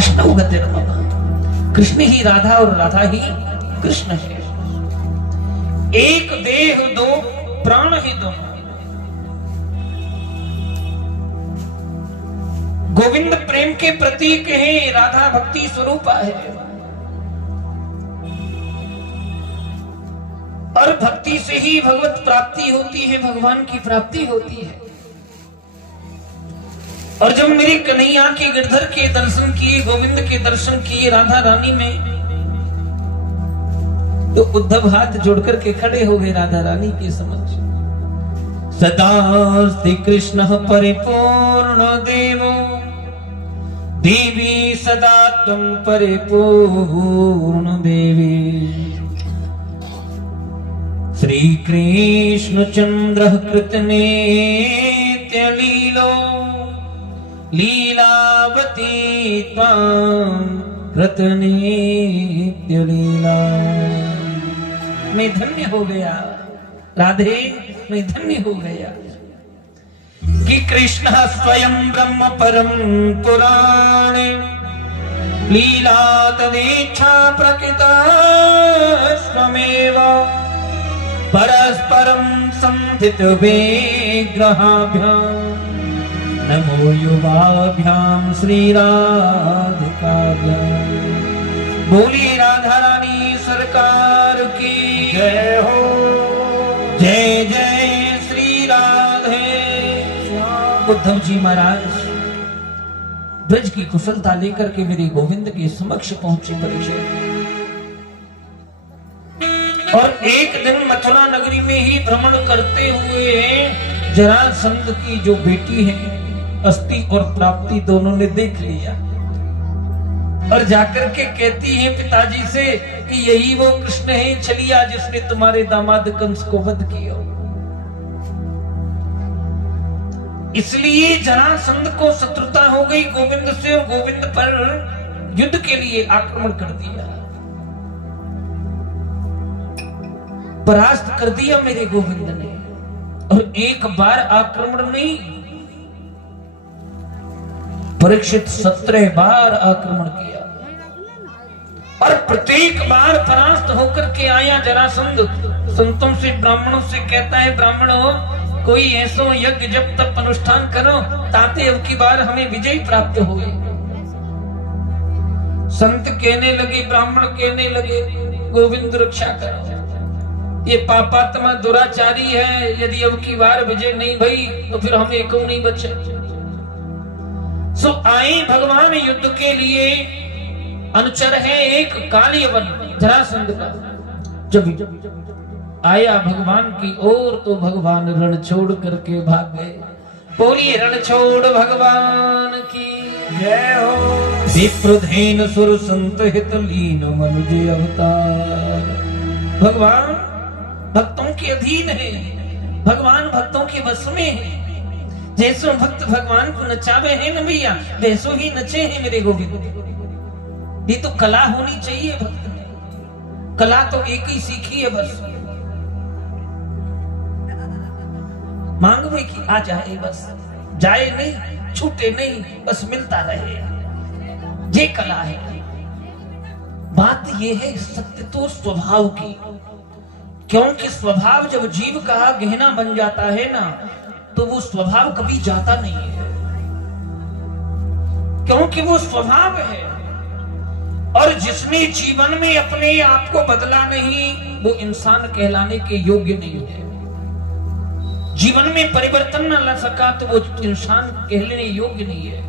कृष्ण गतिर्मम, कृष्ण ही राधा और राधा ही कृष्ण है। एक देह दो प्राण ही दोनों। गोविंद प्रेम के प्रतीक है, राधा भक्ति स्वरूपा है। और भक्ति से ही भगवत प्राप्ति होती है, भगवान की प्राप्ति होती है। और जब मेरे कन्हैया के गिरधर के दर्शन किए, गोविंद के दर्शन किए राधा रानी में, तो उद्धव हाथ जोड़कर के खड़े हो गए राधा रानी के समक्ष। सदा श्री कृष्ण परिपूर्ण देवो, देवी सदा तुम परिपूर्ण देवी। श्री कृष्ण चंद्र कृतनेत्य लीलो, लीलावती त्वां कृतनेत्य लीला। मैं धन्य हो गया राधे, मैं धन्य हो गया कि कृष्ण स्वयं ब्रह्म परम पुराण, लीला तदेच्छा प्रकृता स्वमेव, परस्परं संस्थित विग्रहाभ्यां, नमो युवाभ्यां श्री राधिकाभ्यां। बोली राधा रानी सरकार की जय हो। जय जय श्री राधे। उद्धव जी महाराज ब्रज की कुशलता लेकर के मेरे गोविंद के समक्ष पहुंचे परीक्षित। और एक दिन मथुरा नगरी में ही भ्रमण करते हुए जरासंध की जो बेटी है, अस्थि और प्राप्ति दोनों ने देख लिया और जाकर के कहती है पिताजी से कि यही वो कृष्ण है छलिया जिसने तुम्हारे दामाद कंस को वध किया। इसलिए जरासंध को शत्रुता हो गई गोविंद से और गोविंद पर युद्ध के लिए आक्रमण कर दिया, परास्त कर दिया मेरे गोविंद ने। और एक बार आक्रमण नहीं, परीक्षित 17 बार आक्रमण किया और प्रत्येक बार परास्त होकर के आया जरासंध। संतों से ब्राह्मणों से कहता है, ब्राह्मणों कोई ऐसो यज्ञ जब तप अनुष्ठान करो ताते अब की बार हमें विजय प्राप्त होगी। संत कहने लगे, ब्राह्मण कहने लगे, गोविंद रक्षा करो, ये पापात्मा दुराचारी है, यदि अब की बार विजय नहीं भई तो फिर हम एक नहीं बचे। सो आए भगवान युद्ध के लिए। अनुचर है एक कालियवन जरासंध का। जब आया भगवान की ओर तो भगवान रण छोड़ करके भाग गए। बोलिए रण छोड़ भगवान की जय हो। विप्रधेन सुर संत हित लीन मनुज अवतार। भगवान भक्तों के अधीन है, भगवान भक्तों के वश में है। जैसो भक्त भगवान को नचावे है न भैया, वैसो ही नचे हैं मेरे गोविंद। ये तो कला होनी चाहिए भक्त में, कला तो एक ही सीखी है बस, मांग में कि आ जाए बस, जाए नहीं छूटे नहीं, बस मिलता रहे, ये कला है। बात ये है सत्य तो स्वभाव की, क्योंकि स्वभाव जब जीव का गहना बन जाता है ना तो वो स्वभाव कभी जाता नहीं है, क्योंकि वो स्वभाव है। और जिसने जीवन में अपने आप को बदला नहीं वो इंसान कहलाने के योग्य नहीं है। जीवन में परिवर्तन न ला सका तो वो इंसान कहलाने योग्य नहीं है,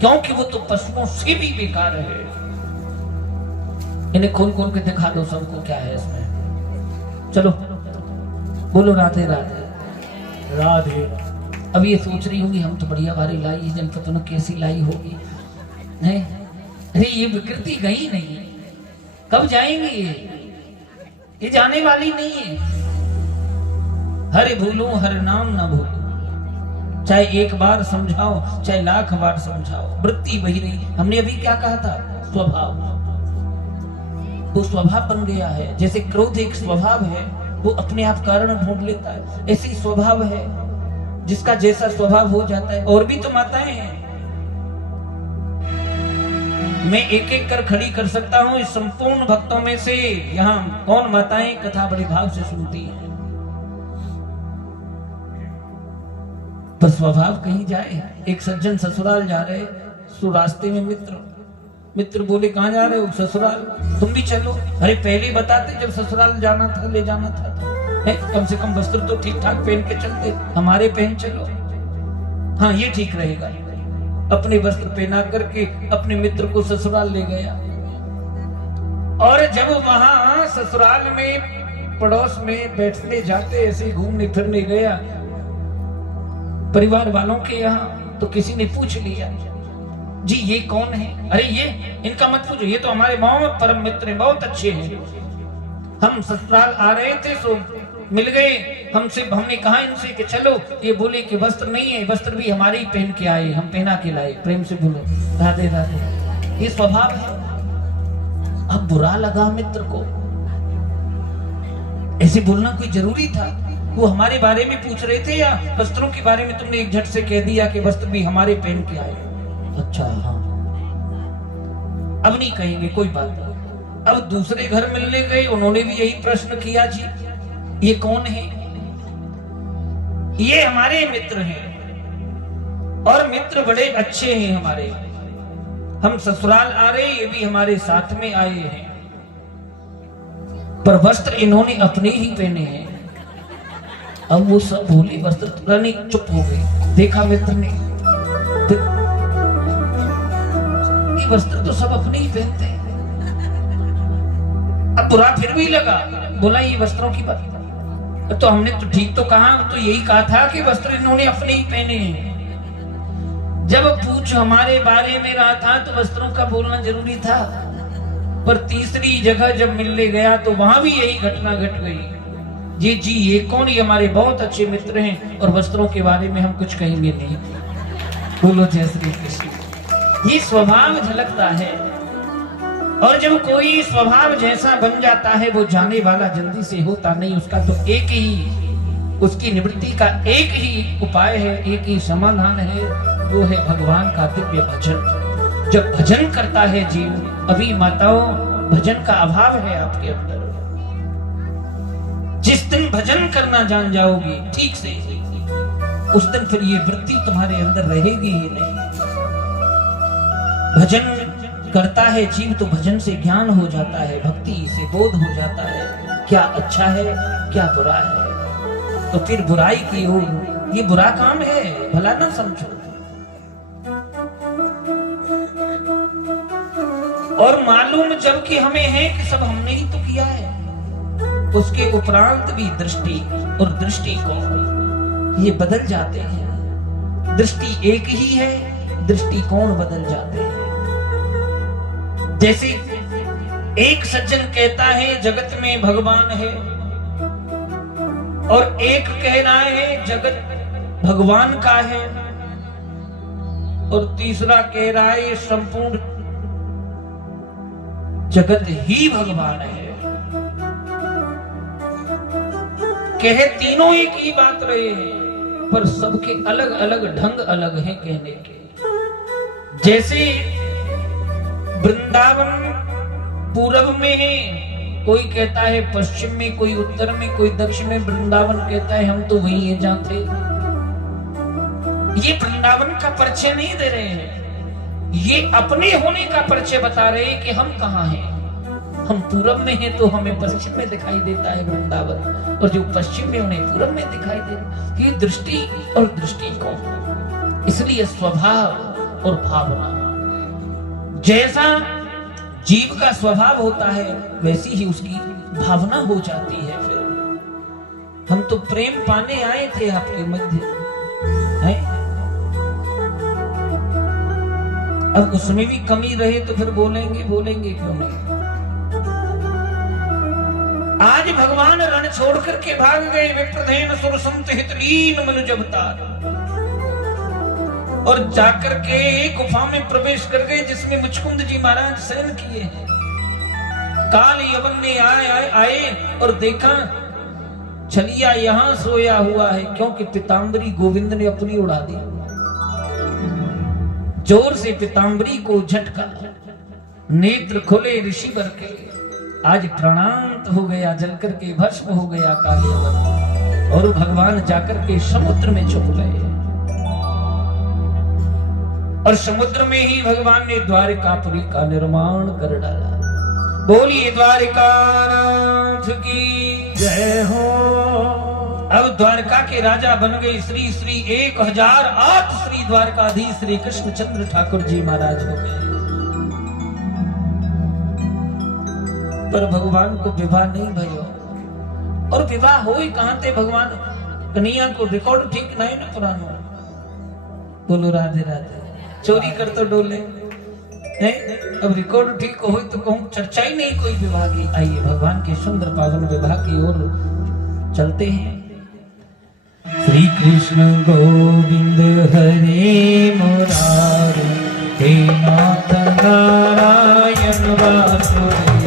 क्योंकि वो तो पशुओं से भी बेकार है। इन्हें खोल खोल के दिखा दो सबको क्या है इसमें। चलो बोलो राधे राधे राधे। अब ये सोच रही होगी हम तो बढ़िया वाली लाई, जनपद ने कैसी लाई होगी है? अरे ये विकृति गई नहीं, कब जाएंगी ये जाने वाली नहीं है। हरे भूलो हर नाम ना भूलो, चाहे एक बार समझाओ चाहे लाख बार समझाओ, वृत्ति वही रही। हमने अभी क्या कहा था? स्वभाव। वो स्वभाव बन गया है। जैसे क्रोध एक स्वभाव है, वो अपने आप कारण ढूंढ लेता है, ऐसे ही स्वभाव है, जिसका जैसा स्वभाव हो जाता है। और भी तो माताएं हैं, मैं एक एक कर खड़ी कर सकता हूं इस संपूर्ण भक्तों में से। यहाँ कौन माताएं कथा बड़े भाव से सुनती हैं, पर स्वभाव कहीं जाए। एक सज्जन ससुराल जा रहे, सो रास्ते में मित्र बोले कहाँ जा रहे हो? ससुराल। तुम भी चलो। अरे पहले बताते, जब ससुराल जाना था ले जाना था तो कम से कम वस्त्र तो ठीक ठाक पहन के चलते, हमारे पहन चलो। हाँ ये ठीक रहेगा। अपने वस्त्र पहना करके अपने मित्र को ससुराल ले गया, और जब वहां ससुराल में पड़ोस में बैठने जाते, ऐसे घूमने फिरने गया परिवार वालों के यहाँ, तो किसी ने पूछ लिया, जी ये कौन है? अरे ये इनका मत पूछो, ये तो हमारे बहुत परम मित्र हैं, बहुत अच्छे हैं। हम ससुराल आ रहे थे तो मिल गए हमसे, हमने कहा इनसे कि चलो। ये बोले कि वस्त्र नहीं है, वस्त्र भी हमारे ही पहन के आए, हम पहना के लाए। प्रेम से बोलो राधे राधे। ये स्वभाव है। अब बुरा लगा मित्र को, ऐसे बोलना कोई जरूरी था? वो हमारे बारे में पूछ रहे थे या वस्त्रों के बारे में तुमने एक झट से कह दिया कि वस्त्र भी हमारे पहन के आए? अच्छा हाँ, अब नहीं कहेंगे, कोई बात नहीं। अब दूसरे घर मिलने गए, उन्होंने भी यही प्रश्न किया, जी ये कौन है? ये हमारे मित्र हैं, और मित्र बड़े अच्छे हैं हमारे। हम ससुराल आ रहे, ये भी हमारे साथ में आए हैं, पर वस्त्र इन्होंने अपने ही पहने हैं। अब वो सब भूले वस्त्र, रानी चुप हो गई। देखा मित्र ने, ये वस्त्र तो सब अपने ही पहनते हैं। अब बुरा फिर भी लगा, बोला ये वस्त्रों की बात, तो हमने तो ठीक तो कहा, तो यही कहा था कि वस्त्र इन्होंने अपने ही पहने हैं। जब पूछ हमारे बारे में रहा था तो वस्त्रों का बोलना जरूरी था, पर तीसरी जगह जब मिलने गया तो वहां भी यही घटना घट गई। जी ये कौन? ये हमारे बहुत अच्छे मित्र हैं, और वस्त्रों के बारे में हम कुछ कहेंगे नहीं। बोलो जय श्री कृष्ण। ये स्वभाव झलकता है, और जब कोई स्वभाव जैसा बन जाता है, वो जाने वाला जल्दी से होता नहीं। उसका तो एक ही, उसकी निवृत्ति का एक ही उपाय है, एक ही समाधान है, वो है भगवान का दिव्य भजन। जब भजन करता है जीव, अभी माताओं भजन का अभाव है आपके अंदर। जिस दिन भजन करना जान जाओगी ठीक से, उस दिन फिर ये वृत्ति तुम्हारे अंदर रहेगी ही नहीं। भजन करता है जीव तो भजन से ज्ञान हो जाता है, भक्ति से बोध हो जाता है, क्या अच्छा है क्या बुरा है। तो फिर बुराई की ओर, ये बुरा काम है, भला ना समझो। और मालूम जब कि हमें है कि सब हमने ही तो किया है, उसके उपरांत भी दृष्टि और दृष्टिकोण ये बदल जाते हैं। दृष्टि एक ही है, दृष्टिकोण बदल जाते हैं। जैसे एक सज्जन कहता है जगत में भगवान है, और एक कह रहा है जगत भगवान का है, और तीसरा कह रहा है ये संपूर्ण जगत ही भगवान है। कहे तीनों एक ही बात रहे हैं, पर सबके अलग अलग ढंग अलग हैं कहने के। जैसे वृंदावन पूरब में है, कोई कहता है पश्चिम में, कोई उत्तर में, कोई दक्षिण में। वृंदावन कहता है हम तो वही है जहां थे। ये वृंदावन का परिचय नहीं दे रहे हैं, ये अपने होने का परिचय बता रहे हैं कि हम कहाँ हैं। हम पूरब में हैं तो हमें पश्चिम में दिखाई देता है वृंदावन, और जो पश्चिम में उन्हें पूरब में दिखाई देता। ये दृष्टि और दृष्टिकोण। इसलिए स्वभाव और भावना, जैसा जीव का स्वभाव होता है वैसी ही उसकी भावना हो जाती है। फिर हम तो प्रेम पाने आए थे आपके मध्य है? अब उसमें भी कमी रहे तो फिर बोलेंगे क्यों नहीं। आज भगवान रण छोड़ करके भाग गए, विप्रधेन सुर संत हित लीन मनुज अवतार, और जाकर के गुफा में प्रवेश कर गए जिसमें मुचकुंद जी महाराज शयन किए हैं। काल यवन ने आए और देखा छलिया यहां सोया हुआ है, क्योंकि पीतांबरी गोविंद ने अपनी उड़ा दी। जोर से पीतांबरी को झटका, नेत्र खुले ऋषिवर के, आज प्राणांत हो गया, जलकर के भस्म हो गया कालियावर, और भगवान जाकर के समुद्र में छुप गए। और समुद्र में ही भगवान ने द्वारिकापुरी का निर्माण कर डाला। बोलिए द्वारिकानाथ की जय हो। अब द्वारका के राजा बन गए श्री श्री 1008 श्री द्वारकाधीश श्री कृष्णचंद्र ठाकुर जी महाराज हो गए। पर भगवान को विवाह नहीं भयो, और विवाह हो ही कहां थे भगवान कन्हैया को, रिकॉर्ड ठीक नहीं ना पुराना। बोलो राधे राधे। चोरी कर तो डोले नहीं, अब रिकॉर्ड ठीक हो तो कहूं चर्चा ही नहीं कोई विवाह की। आइए भगवान के सुंदर पावन विवाह की ओर चलते हैं। श्री कृष्ण गोविंद हरे मुरारी, हे नाथ नारायण वासुदेव।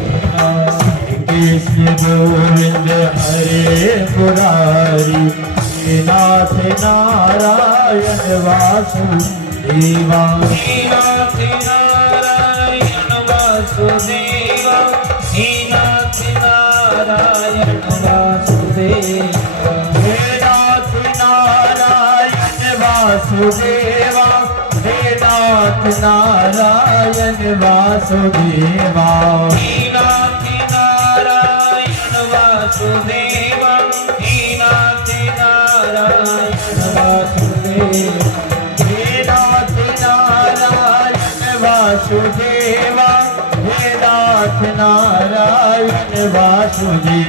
कृष्ण गोविंद हरे मुरारी, हे नाथ नारायण वासुदेव। हे नाथ नारायण वासुदेव, हे नाथ नारायण वासुदेव, हे नाथ नारायण वासुदेव, हे नाथ नारायण वासुदेव, हे नाथ नारायण वासुदेव, हे नाथ नारायण वासुदेव, हे नाथ नारायण वासुदेव, हे नाथ नारायण वासुदेव।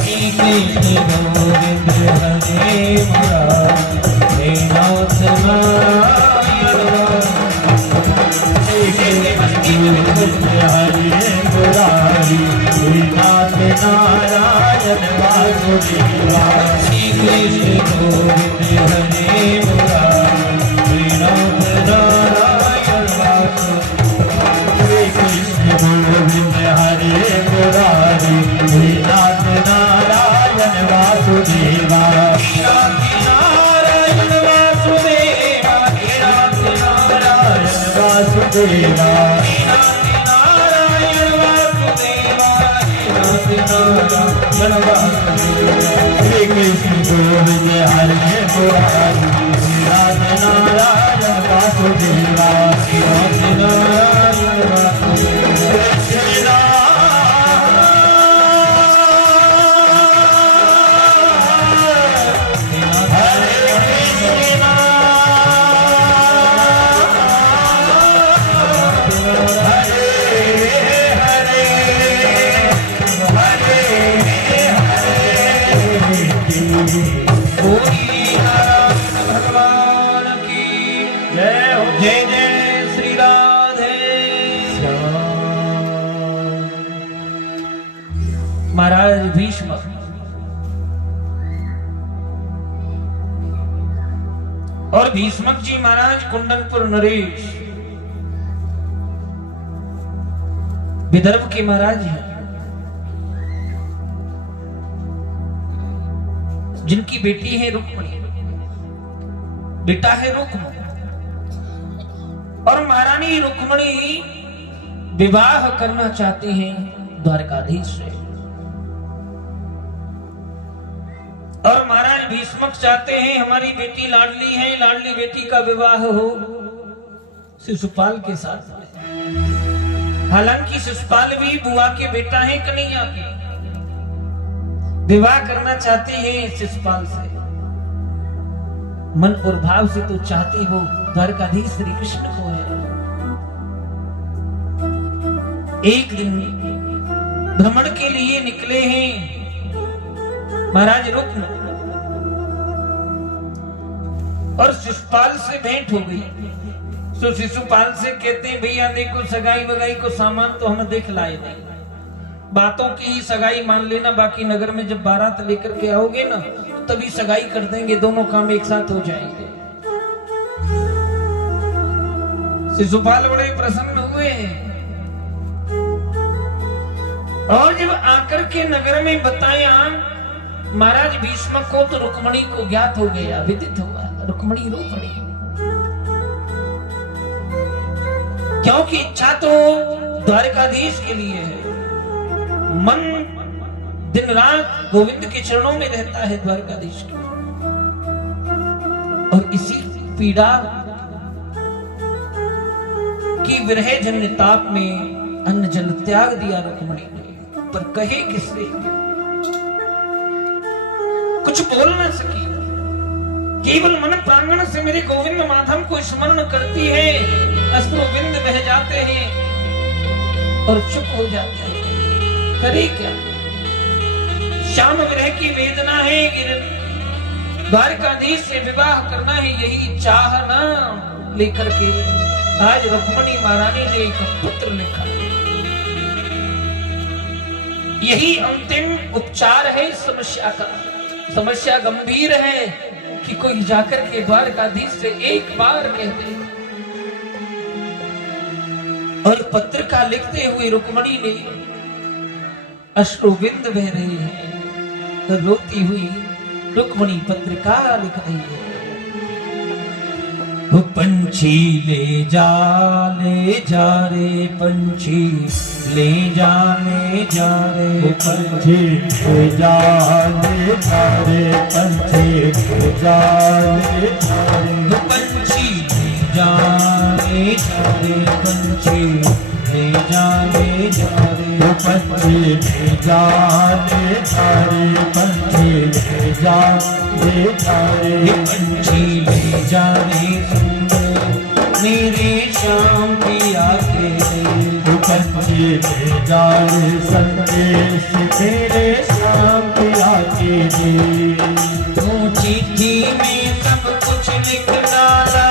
श्री कृष्ण गोविंद हरे मुरारी, हे नाथ नारायण हरे मुरारी, हे नाथ नारायण वासुदेव। श्री कृष्ण गोविंद हरे मुरारी, हे नाथ नारायण वासुदेव। श्री कृष्ण गोविंद हरे मुरारी, हे नाथ नारायण वासुदेव। हे नाथ नारायण वासुदेव, हे नाथ नारायण वासुदेव, हे नाथ नारायण वासुदेव, हे नाथ नारायण वासुदेव। श्री कृष्ण गोविंद हरे मुरारी, हे नाथ नारायण वासुदेव। हे नाथ नारायण वासुदेव। श्री राम हरे कृष्ण बोलिए नारायण भगवान की जय हो। जय जय श्री राधे। महाराज भीष्म और भीष्मक जी महाराज कुंडनपुर नरेश विदर्भ के महाराज हैं, जिनकी बेटी है रुक्मणी, बेटा है रुक्म, और महारानी रुक्मणी विवाह करना चाहती हैं द्वारकाधीश से, और महाराज भीष्मक चाहते हैं हमारी बेटी लाडली है, लाडली बेटी का विवाह हो शिशुपाल के साथ। हालांकि शिशुपाल भी बुआ के बेटा है कन्हैया के, विवाह करना चाहती है शिशुपाल से, मन और भाव से तो चाहती वो द्वारकाधीश श्री कृष्ण को है। एक दिन भ्रमण के लिए निकले हैं महाराज रुक्म, और शिशुपाल से भेंट हो गई। तो शिशुपाल से कहते हैं भैया देखो सगाई वगाई को सामान तो हम देख लाए नहीं, बातों की ही सगाई मान लेना, बाकी नगर में जब बारात लेकर के आओगे ना तभी सगाई कर देंगे, दोनों काम एक साथ हो जाएंगे। शिशुपाल बड़े प्रसन्न हुए हैं, और जब आकर के नगर में बताया महाराज भीष्म को, तो रुक्मणी को ज्ञात हो गया, विदित हुआ, रुक्मणी रो पड़ी। क्योंकि इच्छा तो द्वारकाधीश के लिए है। मन दिन रात गोविंद के चरणों में रहता है द्वारकाधीश के। और इसी पीड़ा की विरह जन्य ताप में अन्न जल त्याग दिया रुक्मिणी ने, पर कहे किससे? कुछ बोल ना सकी। केवल मन प्रांगण से मेरे गोविंद माधव को स्मरण करती है, अश्रु बिंद बह जाते हैं और चुप हो जाते हैं। करे क्या? श्याम विरह की वेदना है कि द्वारकाधीश से विवाह करना है, यही चाहना लेकर के आज रुक्मिणी महारानी ने एक पत्र लिखा। यही अंतिम उपचार है इस समस्या का। समस्या गंभीर है कि कोई जाकर के द्वारकाधीश से एक बार कह दे। और पत्र का लिखते हुए रुक्मिणी ने अश्रुबिंद बह रहे हैं, तो रोती हुई रुक्मिणी पत्र का लिख रही है। पंछी ले जा रे पंछी ले जा रे पंछी ले जा रे पंछी ले जा रे पंछी ले जा रे पंछी ले जा रे पंछी ले जा रे पंछी ले जा रे पंछी ले जा रे मेरे श्याम पिया के। पंछी ले जा रे संदेश मेरे श्याम पिया के लिए। चिट्ठी में सब कुछ लिख डाला,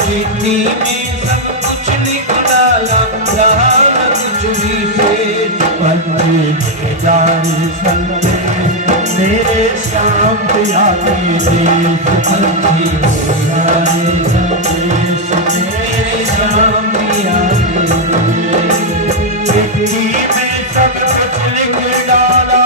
चिट्ठी में सब कुछ लिख डाला, रहा न कुछ भी शेष। पंछी ले जा रे संदेश मेरे श्याम पिया के लिए। पंछी ले जा रे संदेश मेरे श्याम पिया के लिए। चिट्ठी में सब कुछ लिख डाला,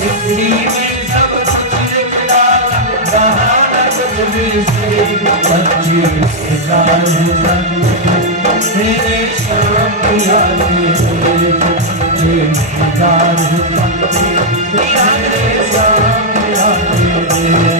चिट्ठी में सब कुछ लिख डाला, रहा न कुछ भी शेष। पंछी ले जा रे संदेश मेरे श्याम पिया के लिए। पंछी ले जा रे संदेश मेरे श्याम पिया के लिए।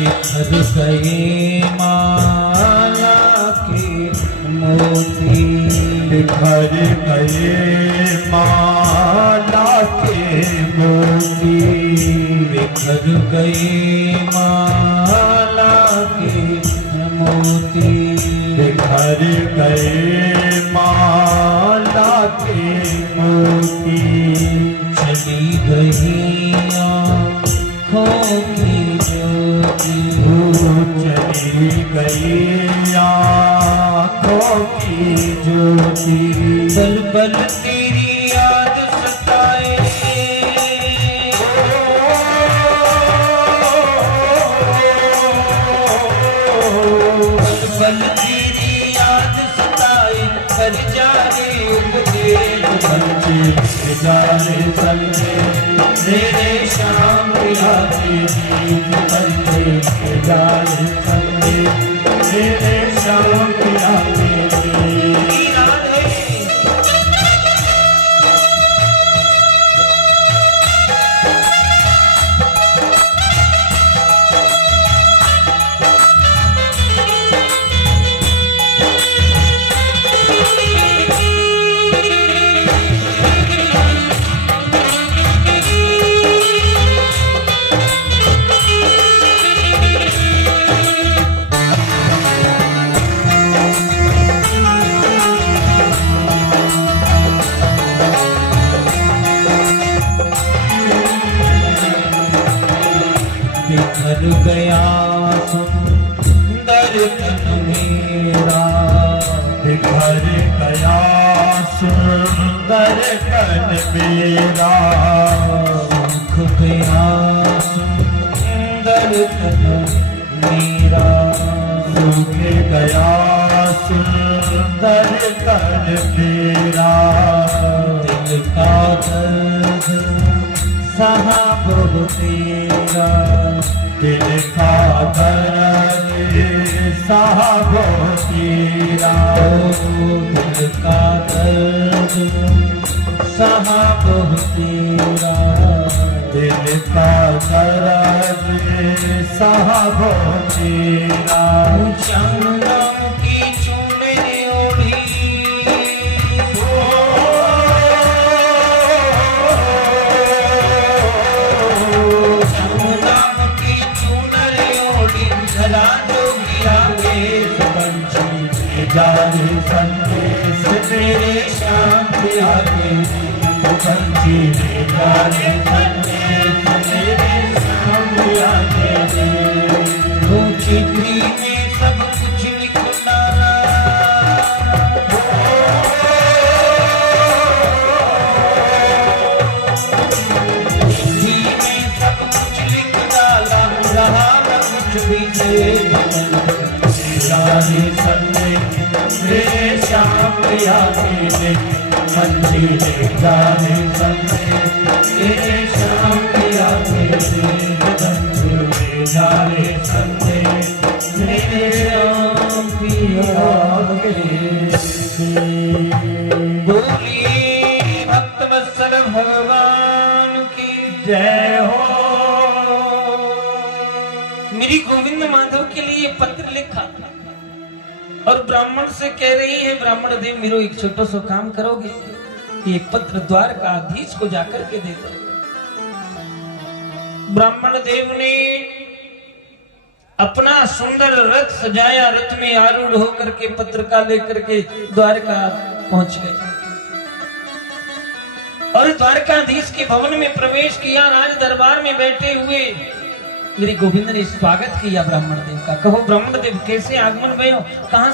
बिखर गए माला के मोती, बिखर गए माला के मोती। बिखर गए माला के मोती, बिखर गए माला के मोती। चली गई आँखों की ज्योति, चली गई आँखों की ज्योति। पल पल तेरी याद सताए, पल पल तेरी याद सताए, कर जा रे उपदेश। पंछी ले जा रे संदेश मेरे श्याम पिया के लिए। पंछी ले जा रे संदेश मेरे श्याम पिया के लिए। राधे कन मेरा मुख गया सुंदर तन मेरा, सूख गया सुंदर कन मेरा, दिल का दर्द सहा बहु तेरा, दिल का दर्द साहब तेरा, दिल का दर्द सहा बहु तेरा, दिल का दर्द साहब तेरा। चंदन की चुनरी ओढ़ी जाने संदेश मेरे शांति आगे, पंछी जाने संदेश मेरे शांति आगे, वो चिट्ठी में सब कुछ लिख डाला, चिट्ठी में सब कुछ लिख डाला, रहा न कुछ भी जाने संदेश मेरे शांति आगे, पंछी जाने संदेश मेरे शांति आगे, पंछी जाने संदेश मेरे शांति आगे। बोलिए भक्त वत्सल भगवान की जय हो। मेरी गोविंद माधव के लिए पत्र लिखा और ब्राह्मण से कह रही है, ब्राह्मण देव मेरे एक छोटा सा काम करोगे? एक पत्र द्वारकाधीश को जाकर के दे दो। ब्राह्मण देव ने अपना सुंदर रथ सजाया, रथ में आरूढ़ होकर के पत्र का लेकर के द्वारका पहुंच गए और द्वारकाधीश के भवन में प्रवेश किया। राज दरबार में बैठे हुए मेरे गोविंद ने स्वागत किया ब्राह्मण देव का। कहो ब्राह्मण देव कैसे आगमन भयो, कहां